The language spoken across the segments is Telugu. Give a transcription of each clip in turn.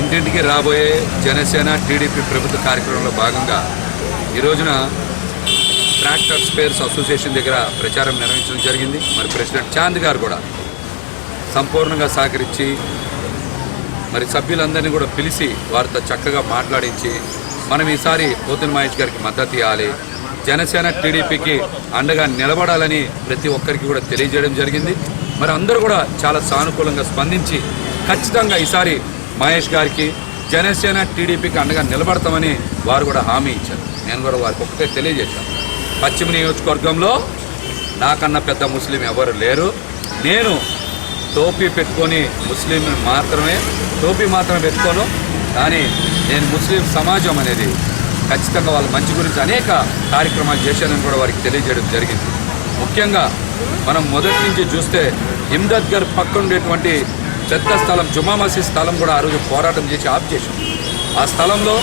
ఇంటింటికి రాబోయే జనసేన టీడీపీ ప్రభుత్వ కార్యక్రమంలో భాగంగా ఈ రోజున ట్రాక్టర్ స్పేర్స్ అసోసియేషన్ దగ్గర ప్రచారం నిర్వహించడం జరిగింది. మరి ప్రెసిడెంట్ చాంద్ గారు కూడా సంపూర్ణంగా సహకరించి మరి సభ్యులందరినీ కూడా పిలిచి వారితో చక్కగా మాట్లాడించి మనం ఈసారి పోతున్న మహేష్ గారికి మద్దతు ఇవ్వాలి, జనసేన టీడీపీకి అండగా నిలబడాలని ప్రతి ఒక్కరికి కూడా తెలియజేయడం జరిగింది. మరి అందరూ కూడా చాలా సానుకూలంగా స్పందించి ఖచ్చితంగా ఈసారి మహేష్ గారికి జనసేన టీడీపీకి అండగా నిలబడతామని వారు కూడా హామీ ఇచ్చారు. నేను కూడా వారికి ఒక్కటే తెలియజేశాను, పశ్చిమ నియోజకవర్గంలో నాకన్నా పెద్ద ముస్లిం ఎవరు లేరు. నేను టోపీ పెట్టుకొని ముస్లిం మాత్రమే పెట్టుకోను, కానీ నేను ముస్లిం సమాజం అనేది ఖచ్చితంగా వాళ్ళ మంచి గురించి అనేక కార్యక్రమాలు చేశానని కూడా వారికి తెలియజేయడం జరిగింది. ముఖ్యంగా మనం మొదటి నుంచి చూస్తే ఇమ్దద్ గారు పక్కన ఉండేటువంటి పెద్ద స్థలం జుమా మసీద్ స్థలం కూడా ఆ రోజు పోరాటం చేసి ఆఫ్ చేశాం. ఆ స్థలంలో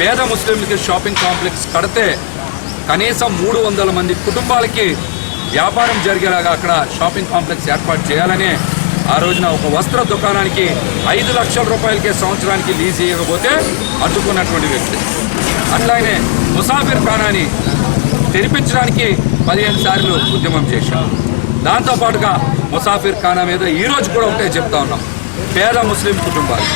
పేద ముస్లింలకి షాపింగ్ కాంప్లెక్స్ కడితే కనీసం 300 మంది కుటుంబాలకి వ్యాపారం జరిగేలాగా అక్కడ షాపింగ్ కాంప్లెక్స్ ఏర్పాటు చేయాలని ఆ రోజున ఒక వస్త్ర దుకాణానికి 5 లక్షల రూపాయలకే సంవత్సరానికి లీజ్ ఇవ్వకపోతే అడ్డుకున్నటువంటి వ్యక్తి. అట్లానే ముసాఫిర్ ఖానాని తెరిపించడానికి 15 సార్లు ఉద్యమం చేశాం. దాంతోపాటుగా ముసాఫిర్ ఖానా మీద ఈరోజు కూడా ఒకటే చెప్తా ఉన్నాం, పేద ముస్లిం కుటుంబాలు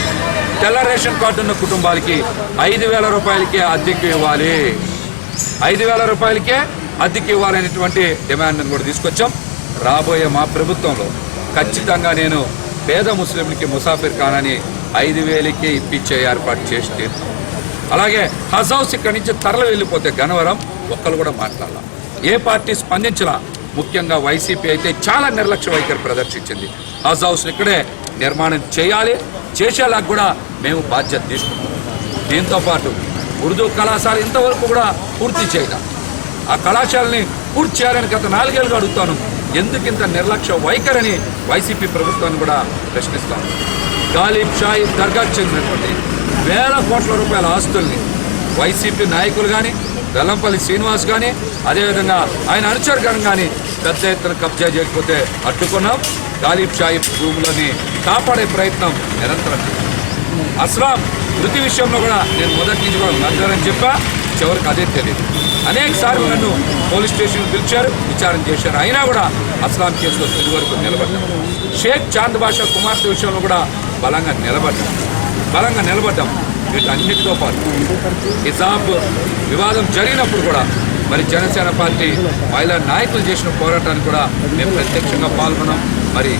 తెల్ల రేషన్ కార్డు ఉన్న కుటుంబాలకి 5,000 రూపాయలకే అద్దెకి ఇవ్వాలి, 5,000 రూపాయలకే అద్దెకి ఇవ్వాలనేటువంటి డిమాండ్ని కూడా తీసుకొచ్చాం. రాబోయే మా ప్రభుత్వంలో ఖచ్చితంగా నేను పేద ముస్లింలకి ముసాఫిర్ ఖానాని 5,000కే ఇప్పించే ఏర్పాటు చేసి తీరుతాం. అలాగే హజ్ హౌస్ ఇక్కడి నుంచి తరలి వెళ్ళిపోతే గన్నవరం ఒక్కరు కూడా మాట్లాడాల, ఏ పార్టీ స్పందించలా. ముఖ్యంగా వైసీపీ అయితే చాలా నిర్లక్ష్య వైఖరి ప్రదర్శించింది. హజ్ హౌస్ ఇక్కడే నిర్మాణం చేయాలి, చేసేలాగా కూడా మేము బాధ్యత తీసుకుంటాం. దీంతోపాటు ఉర్దూ కళాశాల ఇంతవరకు కూడా పూర్తి చేయాలి, ఆ కళాశాలని పూర్తి చేయాలని గత 4 ఏళ్ళుగా అడుగుతాను. ఎందుకు ఇంత నిర్లక్ష్య వైఖరిని వైసీపీ ప్రభుత్వాన్ని కూడా ప్రశ్నిస్తాను. గాలిబ్ షాహీద్ దర్గాకు చెందినటువంటి వేల కోట్ల రూపాయల ఆస్తుల్ని వైసీపీ నాయకులు కానీ వెల్లంపల్లి శ్రీనివాస్ కానీ అదేవిధంగా ఆయన అనుచరుగణం కానీ పెద్ద ఎత్తున కబ్జా చేయకపోతే అడ్డుకున్నాం. గాలిబ్ షాహీద్ భూములని కాపాడే ప్రయత్నం నిరంతరం. అస్లాం వృత్తి విషయంలో కూడా నేను మొదటి నుంచి కూడా నడ్డారని చెప్పా, చివరికి అదే తెలియదు. అనేక సార్లు నన్ను పోలీస్ స్టేషన్ పిలిచారు, విచారణ చేశారు, అయినా కూడా అస్లాం కేసులో తిరిగి వరకు నిలబడ్డాం. షేక్ చాంద్ బాషా కుమార్తె విషయంలో కూడా బలంగా నిలబడ్డాం. వీటన్నిటితో పాటు హిజాబ్ వివాదం జరిగినప్పుడు కూడా మరి జనసేన పార్టీ మహిళా నాయకులు చేసిన పోరాటానికి కూడా మేము ప్రత్యక్షంగా పాల్గొన్నాం. మరి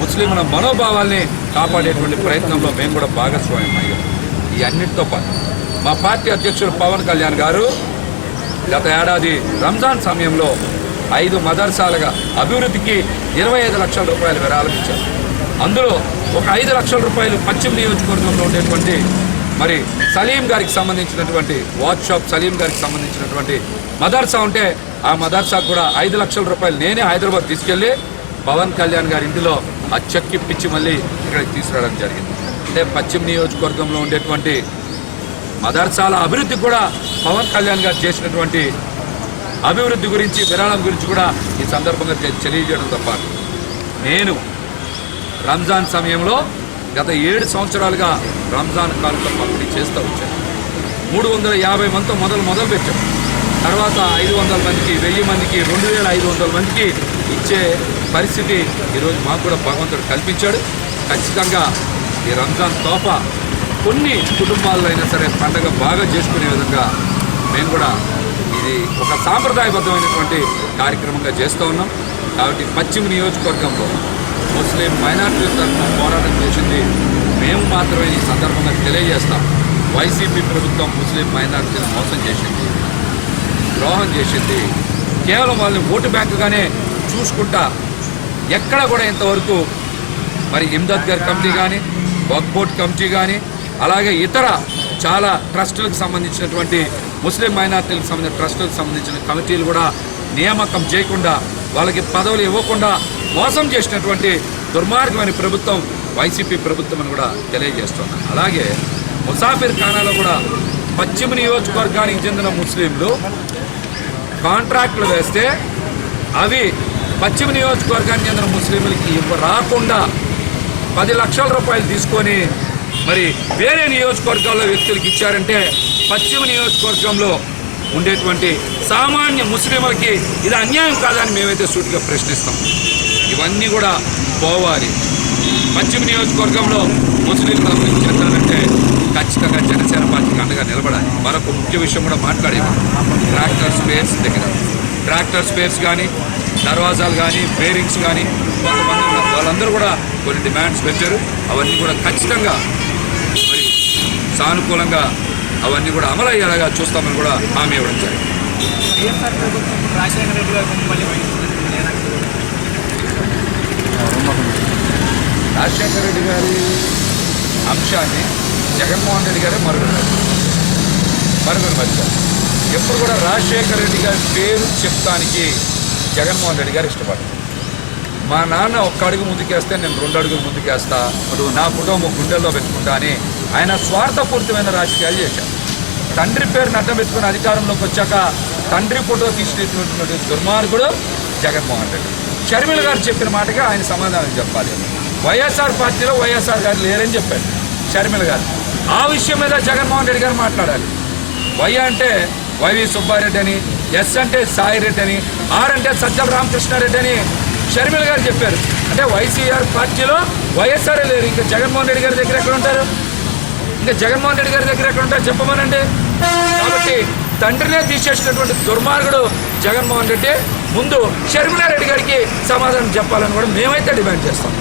ముస్లింల మనోభావాల్ని కాపాడేటువంటి ప్రయత్నంలో మేము కూడా భాగస్వామ్యం అయ్యాం. ఈ అన్నిటితో పాటు మా పార్టీ అధ్యక్షులు పవన్ కళ్యాణ్ గారు గత ఏడాది రంజాన్ సమయంలో 5 మదర్సాలుగా అభివృద్ధికి 25 లక్షల రూపాయలు విరాళం ఇచ్చారు. అందులో ఒక 5 లక్షల రూపాయలు పశ్చిమ నియోజకవర్గంలో ఉండేటువంటి మరి సలీం గారికి సంబంధించినటువంటి వాట్సాప్ సలీం గారికి సంబంధించినటువంటి మదర్సా ఉంటే ఆ మదర్సాకు కూడా 5 లక్షల రూపాయలు నేనే హైదరాబాద్ తీసుకెళ్లి పవన్ కళ్యాణ్ గారి ఇంటిలో ఆ చెక్ ఇప్పించి మళ్ళీ ఇక్కడికి తీసుకురావడం జరిగింది. అంటే పశ్చిమ నియోజకవర్గంలో ఉండేటువంటి మదర్సాల అభివృద్ధి కూడా పవన్ కళ్యాణ్ గారు చేసినటువంటి అభివృద్ధి గురించి విరాళం గురించి కూడా ఈ సందర్భంగా తెలియజేయడంతో పాటు నేను రంజాన్ సమయంలో గత 7 సంవత్సరాలుగా రంజాన్ కానుక పంపిణీ చేస్తూ వచ్చాను. 350 మందితో మొదలు పెట్టాం. తర్వాత 500 మందికి, 1000 మందికి, 2500 మందికి ఇచ్చే పరిస్థితి ఈరోజు మాకు కూడా భగవంతుడు కల్పించాడు. ఖచ్చితంగా ఈ రంజాన్ తోఫా కొన్ని కుటుంబాల్లో అయినా సరే పండగ బాగా చేసుకునే విధంగా మేము కూడా ఇది ఒక సాంప్రదాయబద్ధమైనటువంటి కార్యక్రమంగా చేస్తూ ఉన్నాం. కాబట్టి పశ్చిమ నియోజకవర్గంలో ముస్లిం మైనార్టీల తరఫున పోరాటం చేసింది మేము మాత్రమే. ఈ సందర్భంగా తెలియజేస్తాం, వైసీపీ ప్రభుత్వం ముస్లిం మైనార్టీలను మోసం చేసింది, ద్రోహం చేసింది. కేవలం వాళ్ళని ఓటు బ్యాంకుగానే చూసుకుంటా ఎక్కడ కూడా ఇంతవరకు మరి ఇమ్దద్ గారి కమిటీ కానీ, వక్ఫ్ బోర్డ్ కమిటీ కానీ, అలాగే ఇతర చాలా ట్రస్టులకు సంబంధించినటువంటి ముస్లిం మైనార్టీలకు సంబంధించిన ట్రస్టులకు సంబంధించిన కమిటీలు కూడా నియామకం చేయకుండా వాళ్ళకి పదవులు ఇవ్వకుండా మోసం చేసినటువంటి దుర్మార్గమైన ప్రభుత్వం వైసీపీ ప్రభుత్వం అని కూడా తెలియజేస్తున్నాను. అలాగే ముసాఫిర్ ఖానాలో కూడా పశ్చిమ నియోజకవర్గానికి చెందిన ముస్లింలు కాంట్రాక్టులు వేస్తే అవి పశ్చిమ నియోజకవర్గానికి చెందిన ముస్లింలకి రాకుండా 10 లక్షల రూపాయలు తీసుకొని మరి వేరే నియోజకవర్గాల్లో వ్యక్తులకు ఇచ్చారంటే పశ్చిమ నియోజకవర్గంలో ఉండేటువంటి సామాన్య ముస్లింలకి ఇది అన్యాయం కాదని మేమైతే సూటిగా ప్రశ్నిస్తాం. ఇవన్నీ కూడా పోవాలి. పశ్చిమ నియోజకవర్గంలో ముస్లింల గురించి చెందాలంటే ఖచ్చితంగా జనసేన పార్టీకి అండగా నిలబడాలి. మరొక ముఖ్య విషయం కూడా మాట్లాడేవారు. ట్రాక్టర్ స్పేర్స్ దగ్గర ట్రాక్టర్ స్పేర్స్ కానీ, దర్వాజాలు కానీ, బేరింగ్స్ కానీ కొంతమంది ఉన్నారు. వాళ్ళందరూ కూడా కొన్ని డిమాండ్స్ పెట్టారు. అవన్నీ కూడా ఖచ్చితంగా మరి సానుకూలంగా అవన్నీ కూడా అమలు అయ్యేలాగా చూస్తామని కూడా హామీ ఇవ్వడం జరిగింది. రాజశేఖర రెడ్డి గారి అంశాన్ని జగన్మోహన్ రెడ్డి గారే మరుగున మధ్య ఎప్పుడు కూడా రాజశేఖర రెడ్డి గారి పేరు చెప్తానికి జగన్మోహన్ రెడ్డి గారు ఇష్టపడతారు. మా నాన్న ఒక్క అడుగు ముందుకేస్తే నేను 2 అడుగులు ముందుకేస్తా, నా కుటుంబం గుండెల్లో పెట్టుకుంటా అని ఆయన స్వార్థపూరితమైన రాజకీయాలు చేశారు. తండ్రి పేరుని అడ్డం పెట్టుకుని అధికారంలోకి వచ్చాక తండ్రి ఫోటో తీసినటువంటి దుర్మార్గుడు జగన్మోహన్ రెడ్డి. షర్మిల గారు చెప్పిన మాటగా ఆయన సమాధానం చెప్పాలి. వైఎస్ఆర్ పార్టీలో వైఎస్ఆర్ గారు లేరని చెప్పారు షర్మిల గారు. ఆ విషయం మీద జగన్మోహన్ రెడ్డి గారు మాట్లాడాలి. వై అంటే వైవి సుబ్బారెడ్డి అని, ఎస్ అంటే సాయిరెడ్డి అని, ఆర్ అంటే సజ్జల రామకృష్ణారెడ్డి అని షర్మిల గారు చెప్పారు. అంటే వైసీఆర్ పార్టీలో వైఎస్ఆర్ లేరు. ఇంకా జగన్మోహన్ రెడ్డి గారి దగ్గర ఎక్కడ ఉంటారు? ఇంకా జగన్మోహన్ రెడ్డి గారి దగ్గర ఎక్కడ ఉంటారు చెప్పమనండి. కాబట్టి తండ్రినే తీసేసినటువంటి దుర్మార్గుడు జగన్మోహన్ రెడ్డి. ముందు షర్మిలారెడ్డి గారికి సమాధానం చెప్పాలని కూడా మేమైతే డిమాండ్ చేస్తాం.